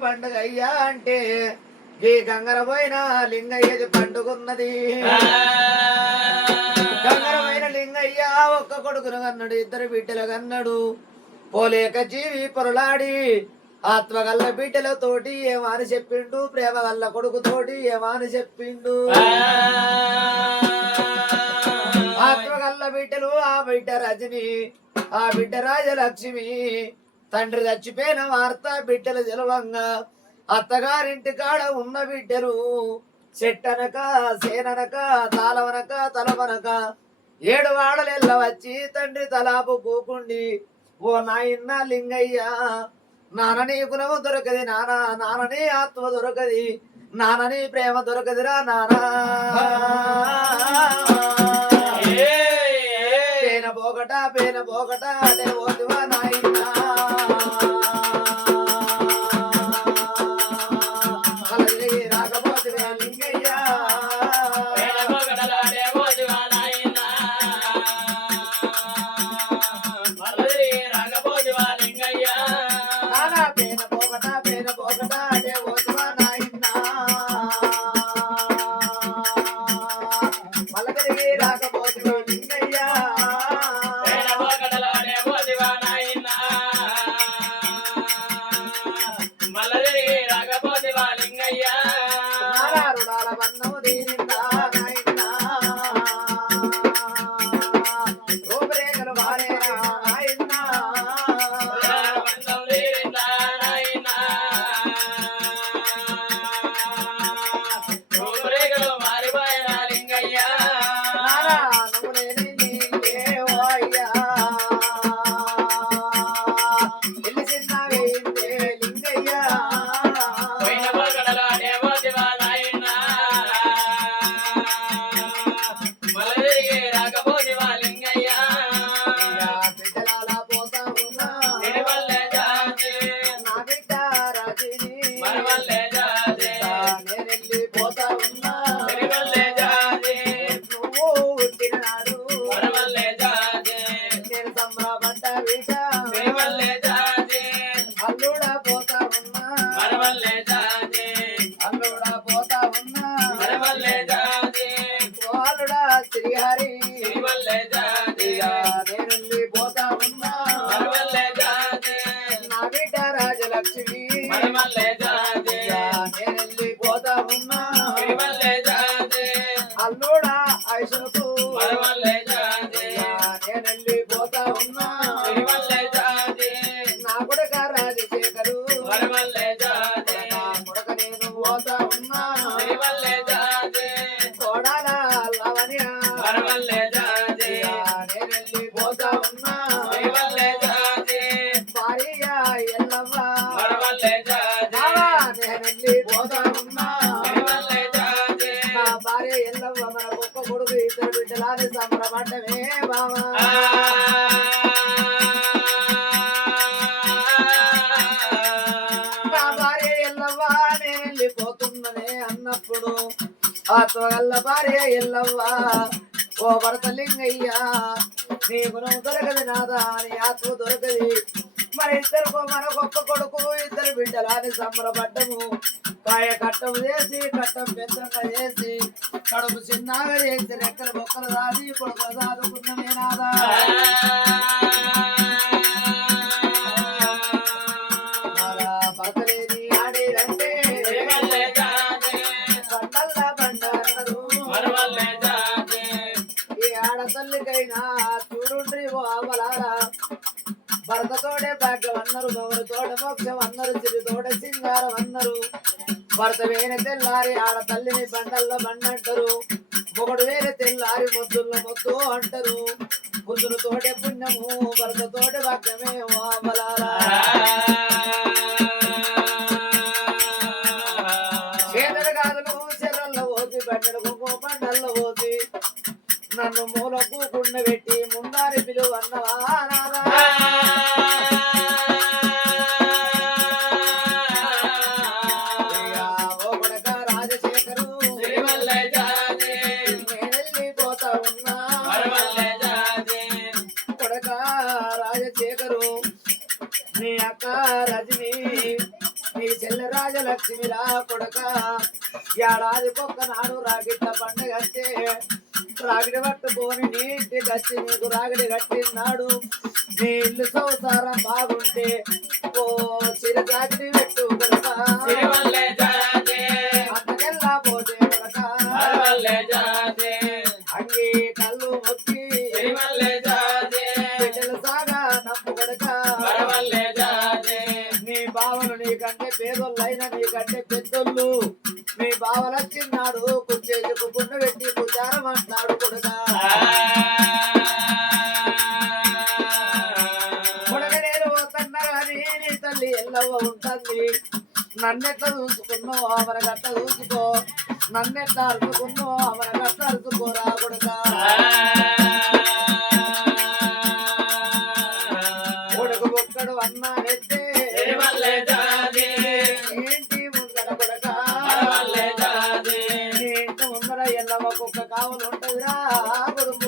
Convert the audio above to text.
పండుగ అయ్యా అంటే ఈ గంగర పోయిన లింగయ్యది పండుగన్నది. గంగరమైన లింగయ్య ఒక్క కొడుకును కన్నాడు ఇద్దరు బిడ్డలు కన్నాడు. పోలేక జీవి పొరలాడి ఆత్మగల్ల బిడ్డలతోటి ఏమని చెప్పిండు? ప్రేమ గల్ల కొడుకుతోటి ఏమని చెప్పిండు? ఆత్మగల్ల బిడ్డలు ఆ బిడ్డ రజని ఆ బిడ్డ రాజలక్ష్మి. తండ్రి చచ్చిపోయిన వార్త బిడ్డలు తెలవంగా. అత్తగారింటి కాడ ఉన్న బిడ్డలు చెట్టనక సేననక తాళవనక తలవనక. ఏడు వాడలెల్ల వచ్చి తండ్రి తలాపు కూకుండి ఓ నాయన్న లింగయ్య నానని గుణము దొరకది నానా నానని ఆత్మ దొరకది నానని ప్రేమ దొరకదిరా నానా. పేన పోగట పేన పోగట అటే పోతువా నాయనా. శ్రీహరి. నేనెళ్ళి పోతా ఉన్నా. నా బిడ్డ రాజలక్ష్మి బావా, నేనెళ్ళి పోతా ఉన్నా భార్య ఎల్లవ్వ మన గొప్ప కొడుకు ఇద్దరు బిడ్డలాని సంబరపడ్డమే బావా. భార్య ఎల్లవ్వ నేను వెళ్ళిపోతున్ననే అన్నప్పుడు ఆత్మగల్ల భార్య ఎల్లవ్వ ఓ భరత లింగయ్య నీ గుణం దొరకది నాదా నీ ఆత్మ దొరకది. మరి ఇద్దరు మన గొప్ప కొడుకు ఇద్దరు బిడ్డలాని సంబరపడ్డము. కాయ కట్టం చేసి కట్టం పెద్దగా చేసి కడుపు చిన్నగా చేసి రెక్కలు బొక్కలు దాది కొడుకులు దాదుకున్నమే నాదా. నాదా భరతలేని ఆడేరంటే బండల్ల బండ అన్నారు ఈ ఆడతల్లికైనా చూడుండ్రి ఓ అవలారా భరతతోడే భాగ్యం అన్నారు తోడ మోక్షం అన్నారు సిరితోడ సింగారం అన్నారు. భర్త వేరే తెల్లారి ఆడ తల్లిని బండల్లో బండంటారు మొగడు వేరే తెల్లారి ముద్దుల్లో ముద్దు అంటారు. ముద్దులు తోటే పుణ్యము భరత తోటే భాగ్యమే ఓ అవలారా చేతలు కాదులు చెరల్లో పోసి బండలు కుంకుమ పోసి నన్ను మూల కూకుండ పెట్టి ముందారి పిలువ నీ అక్క రజని. నీ చెల్లె రాజలక్ష్మి రా కొడక. ఏడాది కొక్క నాడు రాగిట్ల పండగస్తే అంటే రాగిడి పట్టుకొని నీటి గచ్చి నీకు రాగిడి కట్టినాడు నీ ఇల్లు సంసారం బాగుంటే ఓ చిరజాతిని పెట్టు కొడక. అంతకెళ్ళా పోతే కొడక. అంగే కళ్ళు మొక్కి నీకంటే పేదోళ్ళైన నీకంటే పెద్దోళ్ళు. మీ బావలు వచ్చిన్నాడు కుర్చేసి పెట్టి పుచారం అంటున్నాడు కొడుగా కొడక పోతున్నా కానీ నీ తల్లి ఎల్లవ్వ ఉంటుంది. నన్నెట్లా చూసుకున్నావు ఆమెను చూసుకో. నన్నెట్లా అరుచుకున్నావు ఆమెను అరుచుకోరా కొడుక. హరవల్లే జాతే